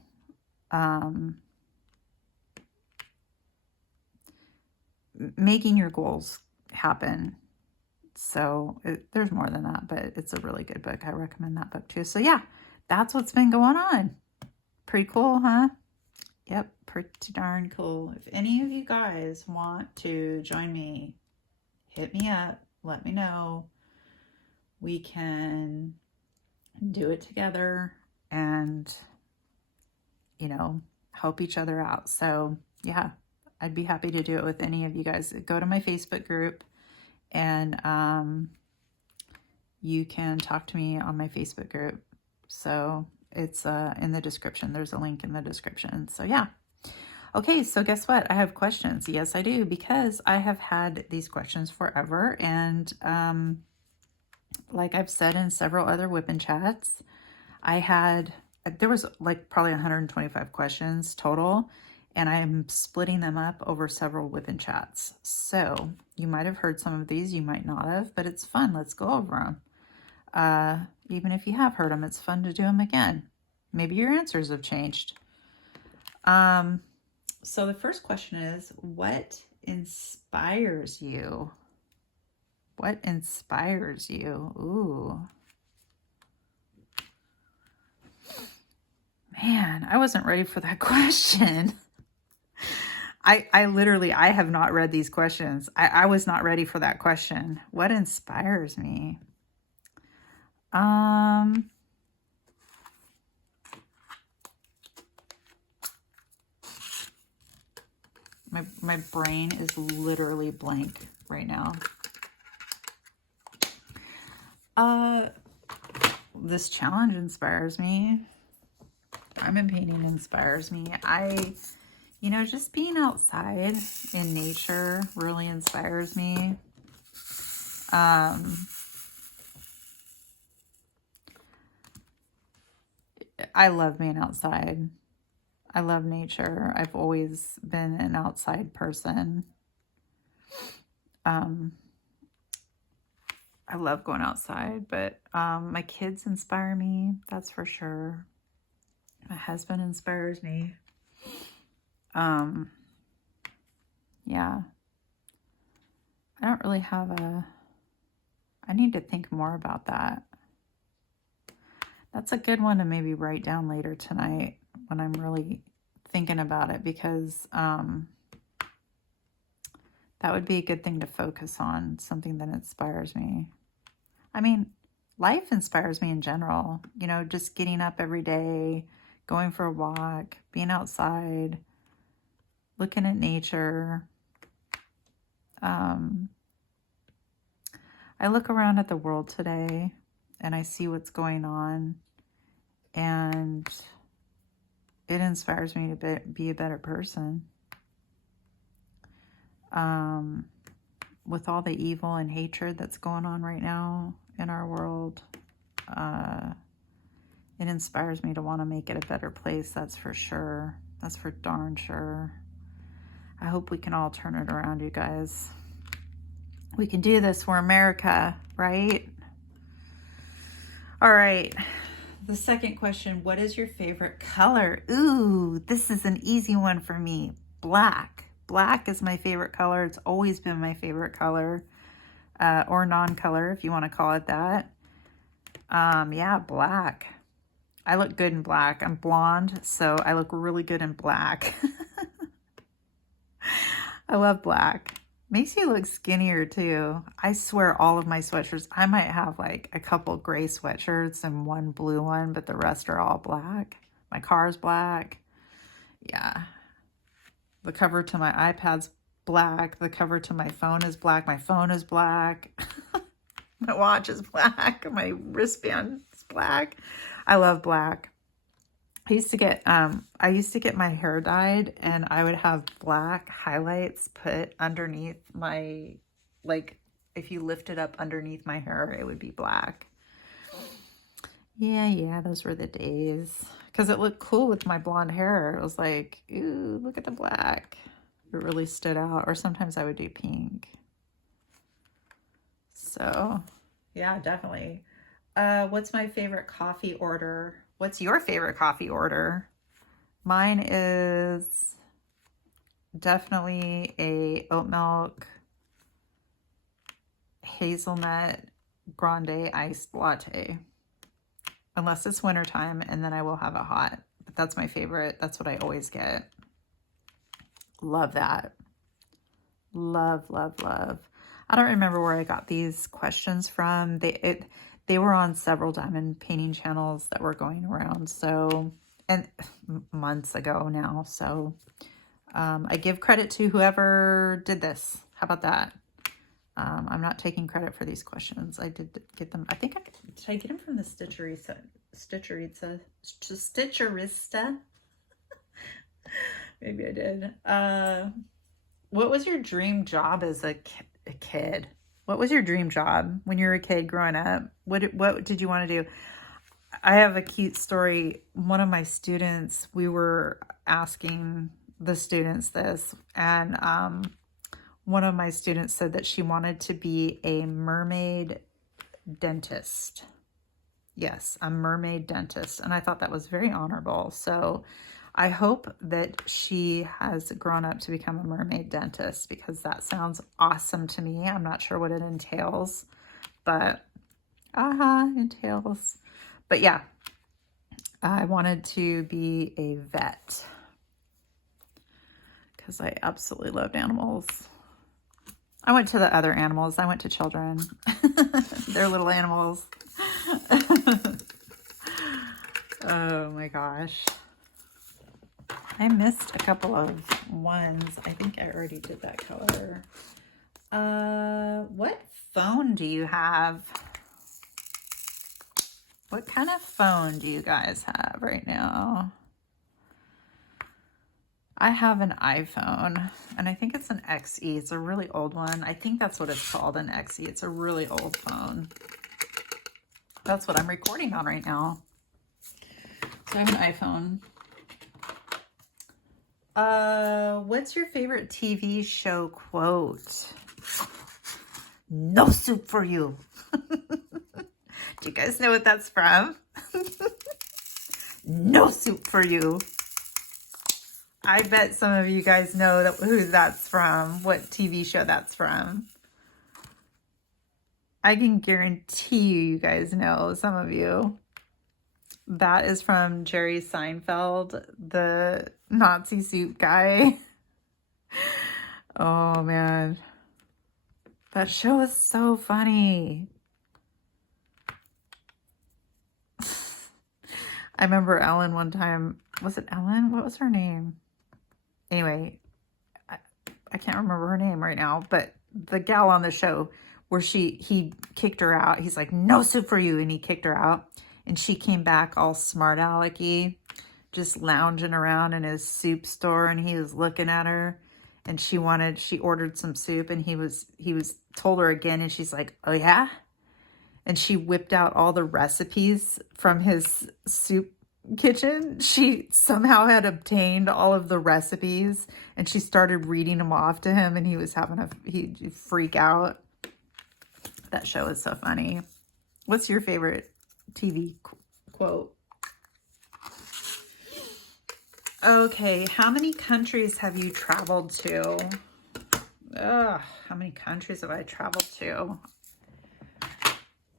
making your goals happen. So there's more than that, but it's a really good book. I recommend that book too. So yeah, that's what's been going on. Pretty cool, huh? Yep, pretty darn cool. If any of you guys want to join me, hit me up, let me know. We can do it together and, you know, help each other out. So yeah, I'd be happy to do it with any of you guys. Go to my Facebook group, and you can talk to me on my Facebook group. So it's in the description. There's a link in the description. So yeah. Okay, so guess what? I have questions. Yes, I do, because I have had these questions forever. And like I've said in several other WIP and Chats, there was like probably 125 questions total. and I'm splitting them up over several WIP and Chats. So you might have heard some of these, you might not have, but it's fun. Let's go over them. Even if you have heard them, it's fun to do them again. Maybe your answers have changed. So the first question is, what inspires you? What inspires you? Ooh. Man, I wasn't ready for that question. I literally, I have not read these questions. I was not ready for that question. What inspires me? My brain is literally blank right now. This challenge inspires me. Diamond painting inspires me. Just being outside in nature really inspires me. I love being outside. I love nature. I've always been an outside person. I love going outside, but my kids inspire me, that's for sure. My husband inspires me. Yeah. I don't really have I need to think more about that. That's a good one to maybe write down later tonight when I'm really thinking about it, because that would be a good thing to focus on, something that inspires me. I mean, life inspires me in general. Just getting up every day, going for a walk, being outside, looking at nature. I look around at the world today and I see what's going on, and it inspires me to be a better person. With all the evil and hatred that's going on right now in our world, it inspires me to want to make it a better place, that's for sure. That's for darn sure. I hope we can all turn it around, you guys. We can do this. We're America, right? All right. The second question, what is your favorite color? Ooh, this is an easy one for me. Black. Black is my favorite color. It's always been my favorite color, or non-color, if you want to call it that. Yeah, black. I look good in black. I'm blonde, so I look really good in black. I love black. Makes you look skinnier too. I swear all of my sweatshirts, I might have like a couple gray sweatshirts and one blue one, but the rest are all black. My car's black. Yeah. The cover to my iPad's black. The cover to my phone is black. My phone is black. My watch is black. My wristband is black. I love black. I used to get my hair dyed, and I would have black highlights put underneath my, like, if you lift it up underneath my hair, it would be black. Yeah, those were the days. Because it looked cool with my blonde hair. It was like, ooh, look at the black. It really stood out. Or sometimes I would do pink. So, yeah, definitely. What's my favorite coffee order? What's your favorite coffee order? Mine is definitely a oat milk hazelnut grande iced latte. Unless it's wintertime, and then I will have it hot. But that's my favorite. That's what I always get. Love that. Love, love, love. I don't remember where I got these questions from. They were on several diamond painting channels that were going around. So, and months ago now. So I give credit to whoever did this. How about that? I'm not taking credit for these questions. I did get them. Did I get them from the Stitcherista? Maybe I did. What was your dream job as a kid? What was your dream job when you were a kid growing up? What did you want to do? I have a cute story. One of my students, we were asking the students this, and one of my students said that she wanted to be a mermaid dentist. Yes, a mermaid dentist. And I thought that was very honorable. So I hope that she has grown up to become a mermaid dentist, because that sounds awesome to me. I'm not sure what it entails, but entails. But yeah, I wanted to be a vet because I absolutely loved animals. I went to the other animals. I went to children. They're little animals. Oh my gosh. I missed a couple of ones. I think I already did that color. What phone do you have? What kind of phone do you guys have right now? I have an iPhone, and I think it's an XE. It's a really old one. I think that's what it's called, an XE. It's a really old phone. That's what I'm recording on right now. So I have an iPhone. What's your favorite TV show quote? No soup for you. Do you guys know what that's from? No soup for you. I bet some of you guys know who that's from, what TV show that's from. I can guarantee you guys know, some of you. That is from Jerry Seinfeld, the Nazi soup guy. Oh man. That show is so funny. I remember Ellen one time. Was it Ellen? What was her name? Anyway, I can't remember her name right now, but the gal on the show where he kicked her out. He's like, no soup for you. And he kicked her out. And she came back all smart alecky, just lounging around in his soup store. And he was looking at her, and she ordered some soup, and he was told her again. And she's like, oh yeah. And she whipped out all the recipes from his soup kitchen. She somehow had obtained all of the recipes, and she started reading them off to him, and he was he'd freak out. That show is so funny. What's your favorite TV quote? Okay, how many countries have you traveled to? Ugh, how many countries have I traveled to?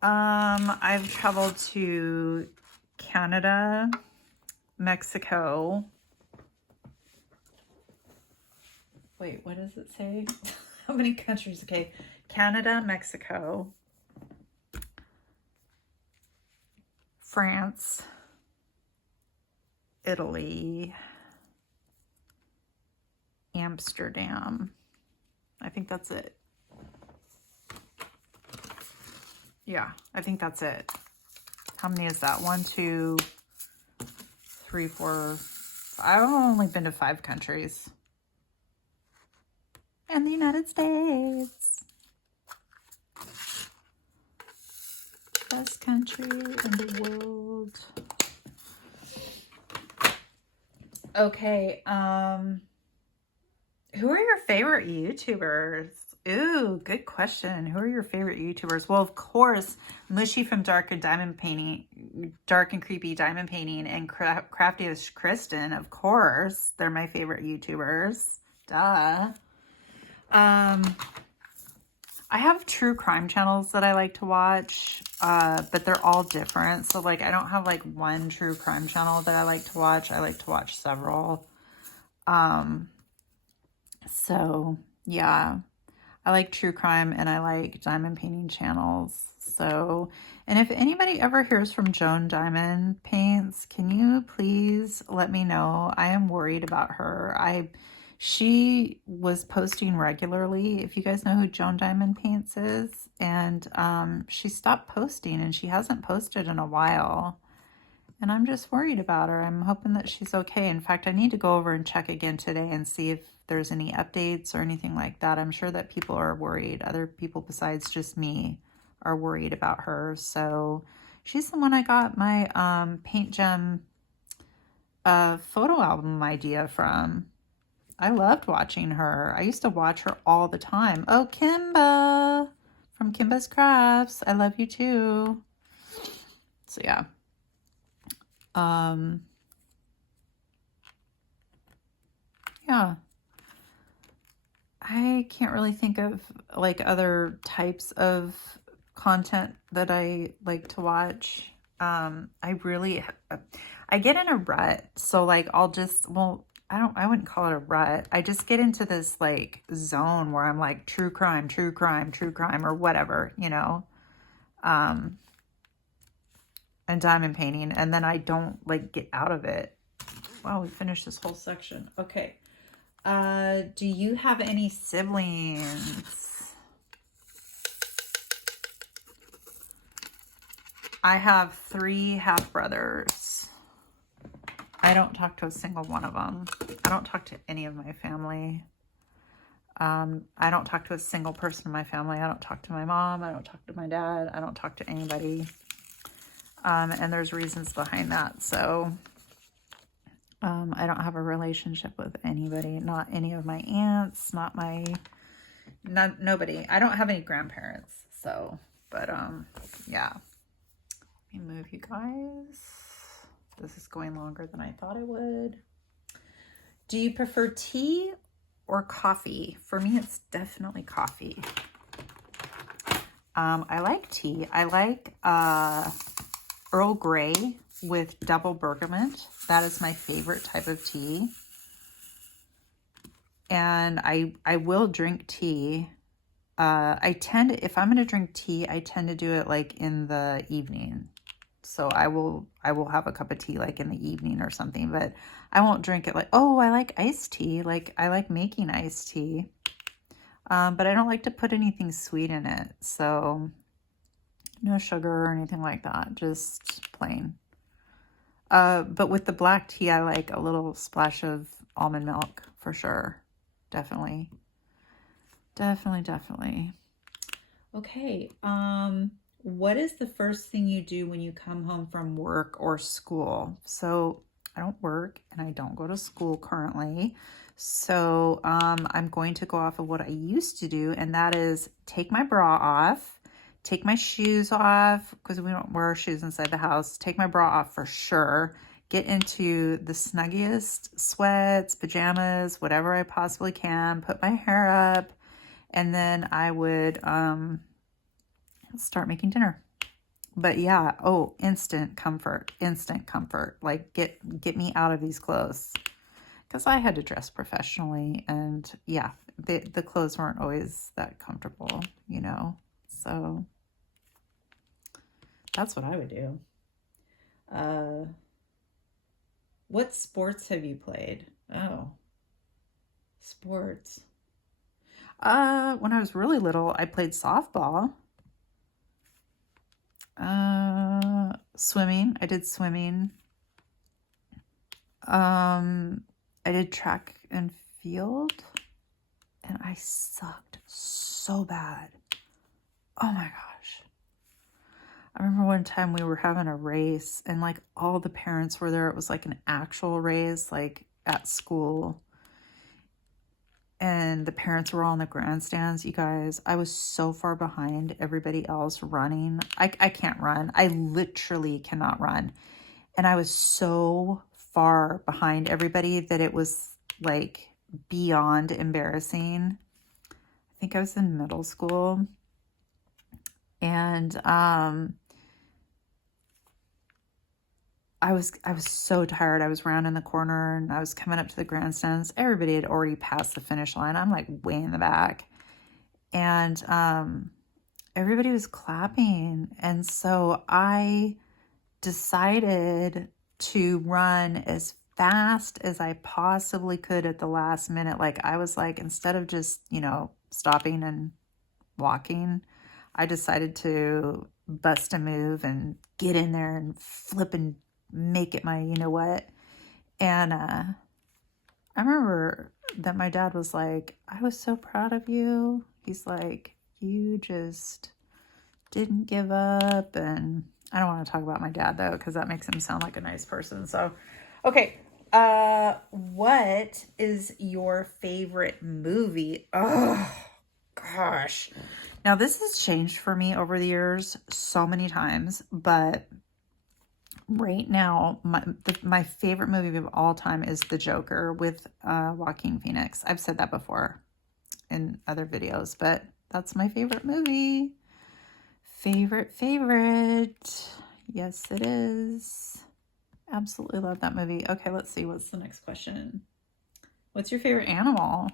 I've traveled to Canada, Mexico. Wait, what does it say? How many countries? Okay, Canada, Mexico, France, Italy, Amsterdam. I think that's it. Yeah, I think that's it. How many is that? 1, 2, 3, 4. I've only been to 5 countries. And the United States. Best country in the world. Okay, who are your favorite YouTubers? Ooh, good question. Who are your favorite YouTubers? Well, of course, Mushy from Dark and Creepy Diamond Painting, and Craftiest Kristen, of course. They're my favorite YouTubers. Duh. I have true crime channels that I like to watch, but they're all different. So, like, I don't have, like, one true crime channel that I like to watch. I like to watch several. So, yeah. I like true crime, and I like diamond painting channels. So, and if anybody ever hears from Joan Diamond Paints, can you please let me know? I am worried about her. She was posting regularly. If you guys know who Joan Diamond Paints is, and she stopped posting, and she hasn't posted in a while. And I'm just worried about her. I'm hoping that she's okay. In fact, I need to go over and check again today and see if there's any updates or anything like that. I'm sure that people are worried. Other people besides just me are worried about her. So she's the one I got my Paint Gem photo album idea from. I loved watching her. I used to watch her all the time. Oh, Kimba from Kimba's Crafts. I love you too. So yeah. Yeah. I can't really think of like other types of content that I like to watch. I get in a rut. So like I'll just, well, I wouldn't call it a rut. I just get into this like zone where I'm like true crime, or whatever, you know, and diamond painting. And then I don't like get out of it. Wow, we finished this whole section. Okay. Do you have any siblings? I have 3 half-brothers. I don't talk to a single one of them. I don't talk to any of my family. I don't talk to a single person in my family. I don't talk to my mom. I don't talk to my dad. I don't talk to anybody. And there's reasons behind that. So I don't have a relationship with anybody. Not any of my aunts. Nobody. I don't have any grandparents. So, but yeah. Let me move you guys. This is going longer than I thought it would. Do you prefer tea or coffee? For me, it's definitely coffee. I like tea. I like Earl Grey with double bergamot. That is my favorite type of tea. And I will drink tea. If I'm going to drink tea, I tend to do it like in the evening. So I will have a cup of tea like in the evening or something, but I won't drink it like, oh, I like iced tea. Like I like making iced tea. But I don't like to put anything sweet in it. So no sugar or anything like that, just plain. But with the black tea, I like a little splash of almond milk for sure. Definitely. Definitely. Okay. What is the first thing you do when you come home from work or school? So I don't work and I don't go to school currently. So I'm going to go off of what I used to do, and that is take my bra off, take my shoes off, because we don't wear our shoes inside the house. Take my bra off for sure. Get into the snuggiest sweats, pajamas, whatever I possibly can. Put my hair up, and then I would start making dinner. But yeah, oh, instant comfort. Like get me out of these clothes, because I had to dress professionally, and yeah, the clothes weren't always that comfortable, you know. So that's what I would do. What sports have you played? Oh, sports. When I was really little, I played softball. Swimming. I did swimming. I did track and field, and I sucked so bad. Oh my gosh. I remember one time we were having a race, and like all the parents were there. It was like an actual race, like at school. And the parents were all in the grandstands. You guys, I was so far behind everybody else running. I can't run. I literally cannot run. And I was so far behind everybody that it was like beyond embarrassing. I think I was in middle school. And I was so tired. I was rounding the corner and I was coming up to the grandstands. Everybody had already passed the finish line. I'm like way in the back. And everybody was clapping. And so I decided to run as fast as I possibly could at the last minute. Like I was like, instead of just, you know, stopping and walking, I decided to bust a move and get in there and flip and make it my, you know what. And I remember that my dad was like, I was so proud of you. He's like, you just didn't give up. And I don't want to talk about my dad though, because that makes him sound like a nice person. So, okay. What is your favorite movie? Oh, gosh. Now, this has changed for me over the years so many times, but right now, my favorite movie of all time is The Joker with Joaquin Phoenix. I've said that before in other videos, but that's my favorite movie. Favorite. Yes, it is. Absolutely love that movie. Okay, let's see. What's the next question? What's your favorite animal?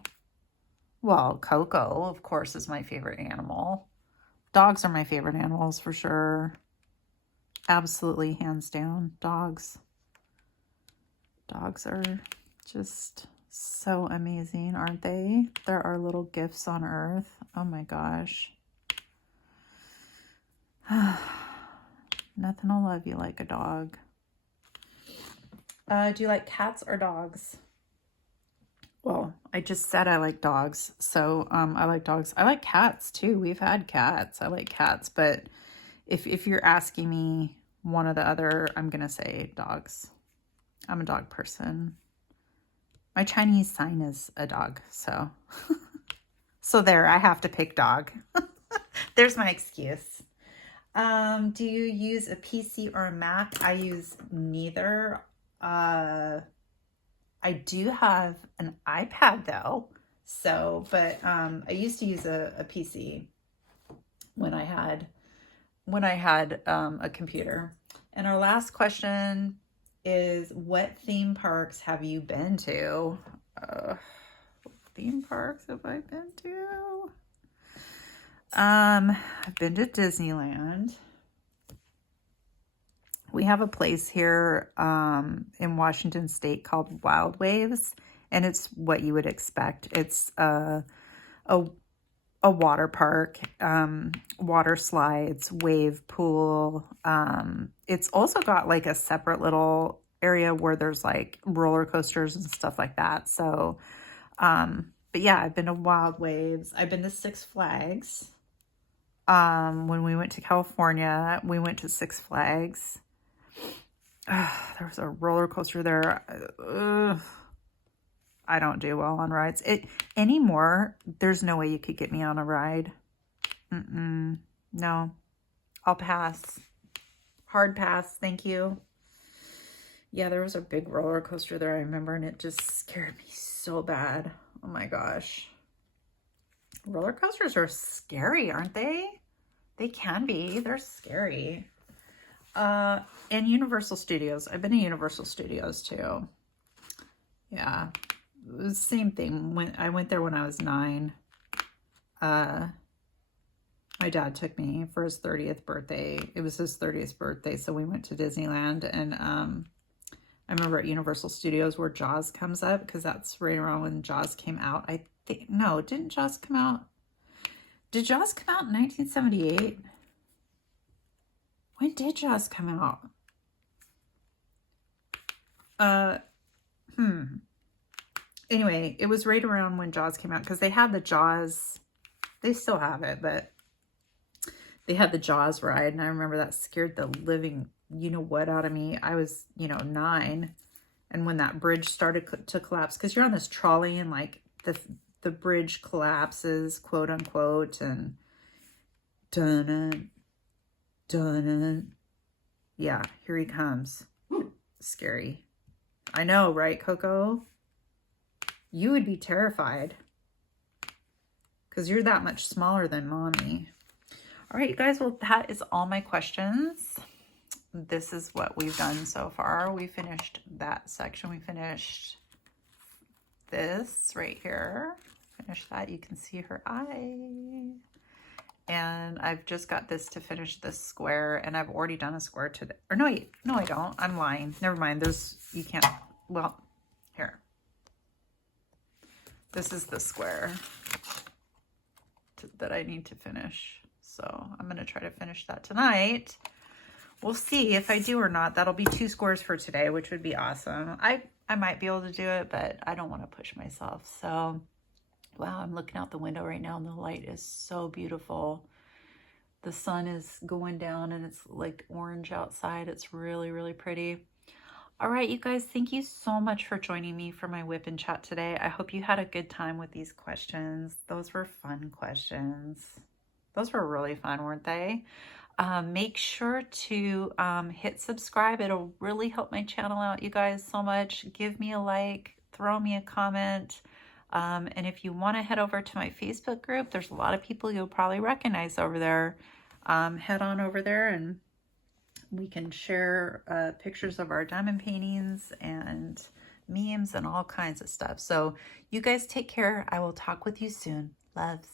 Well, Coco, of course, is my favorite animal. Dogs are my favorite animals for sure. Absolutely, hands down, dogs. Dogs are just so amazing, aren't they? They're our little gifts on earth. Oh my gosh. Nothing will love you like a dog. Do you like cats or dogs? Well, I just said I like dogs, so I like dogs. I like cats too. We've had cats. I like cats, but if you're asking me one or the other, I'm gonna say dogs. I'm a dog person. My Chinese sign is a dog, so so there. I have to pick dog. There's my excuse. Do you use a PC or a Mac? I use neither. I do have an iPad though. So, but I used to use a PC when I had a computer. And our last question is, what theme parks have you been to? Theme parks have I been to? I've been to Disneyland. We have a place here in Washington State called Wild Waves, and it's what you would expect. It's a water park, water slides, wave pool. It's also got like a separate little area where there's like roller coasters and stuff like that. So, but yeah, I've been to Wild Waves. I've been to Six Flags. When we went to California, we went to Six Flags. There was a roller coaster there. I don't do well on rides. Anymore, there's no way you could get me on a ride. No, I'll pass. Hard pass, thank you. Yeah, there was a big roller coaster there, I remember, and it just scared me so bad. Oh my gosh. Roller coasters are scary, aren't they? They can be. They're scary. And Universal Studios. I've been to Universal Studios too. Yeah. It was the same thing. I went there when I was 9. My dad took me for his 30th birthday. It was his 30th birthday, so we went to Disneyland, and I remember at Universal Studios where Jaws comes up, because that's right around when Jaws came out. I think, no, didn't Jaws come out? Did Jaws come out in 1978? When did Jaws come out? Anyway, it was right around when Jaws came out, because they had the Jaws, they still have it, but they had the Jaws ride, and I remember that scared the living you-know-what out of me. I was, 9, and when that bridge started to collapse, because you're on this trolley, and like the bridge collapses, quote unquote, and dun dun. Yeah, here he comes. Scary. I know, right, Coco? You would be terrified because you're that much smaller than mommy. All right, you guys, well, that is all my questions. This is what we've done so far. We finished that section. We finished this right here. Finish that. You can see her eye. And I've just got this to finish this square, and I've already done a square today. Or no, wait, no, I don't. I'm lying. Never mind. You can't, well, here. This is the square that I need to finish. So I'm going to try to finish that tonight. We'll see if I do or not. That'll be 2 squares for today, which would be awesome. I might be able to do it, but I don't want to push myself. So, wow, I'm looking out the window right now, and the light is so beautiful. The sun is going down, and it's like orange outside. It's really, really pretty. All right, you guys, thank you so much for joining me for my WIP and Chat today. I hope you had a good time with these questions. Those were fun questions. Those were really fun, weren't they? Make sure to hit subscribe. It'll really help my channel out, you guys, so much. Give me a like, throw me a comment. And if you want to head over to my Facebook group, there's a lot of people you'll probably recognize over there. Head on over there and we can share pictures of our diamond paintings and memes and all kinds of stuff. So you guys take care. I will talk with you soon. Loves.